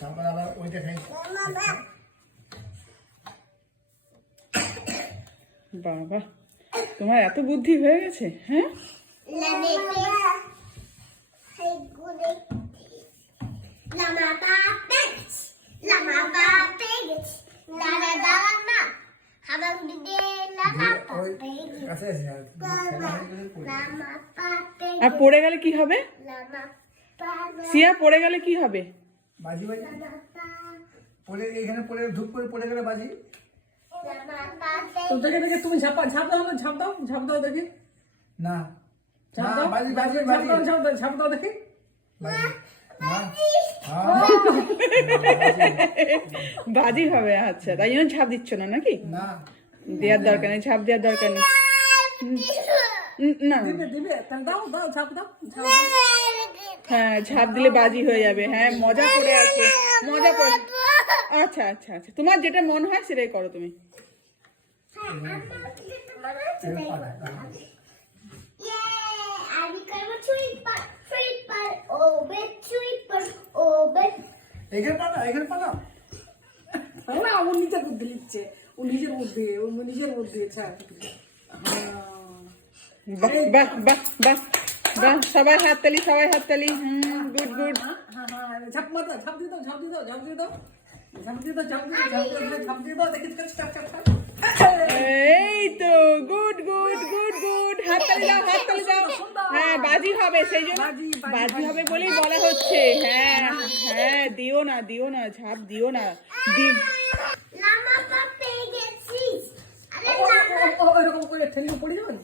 তারপর আবার ওইটা খাই। বাবা, তোমার এত বুদ্ধি হয়ে গেছে, হ্যাঁ? আর পড়ে গেলে কি হবে? সিয়া, পড়ে গেলে কি হবে? বাজি বাজি পড়ে, এখানে পড়ে ধূপ করে পড়ে গেলে বাজি। তো দেখে দেখে তুমি ঝাপ দাও না, ঝাপ দাও দেখি। না ঝাপ দাও, বাজি বাজি ঝাপ দাও দেখি। বাজি হবে, আচ্ছা, তাই জন্য ঝাঁপ দিচ্ছ না নাকি? না, দেওয়ার দরকার নেই, ঝাঁপ দেওয়ার দরকার নেই। না, দিবে দাও ঝাপ দাও। হ্যাঁ, ঝাঁপ দিলে বাজি হয়ে যাবে। হ্যাঁ, মজা করে আছে, মজা করে। আচ্ছা আচ্ছা আচ্ছা, তোমার যেটা মন হয় সেটাই করো তুমি। এখানে পালা। ও নিজের বুদ্ধি লিখছে, ও নিজের বুদ্ধি বাহ বাহ বাহ বাহ বাহ, সবাই হাততালি, সবাই হাততালি। Good good. ঝাপ দিয়ে দাও দেখি। এই তো, গুড গুড গুড গুড, হাততালি দাও, হাততালি দাও। হ্যাঁ, বাজি হবে, সেই জন্য বাজি হবে বলেই বলা হচ্ছে। হ্যাঁ হ্যাঁ, দিও না ঝাঁপ দিও না। এরকম করে ঠেলে পড়ে যাবেন।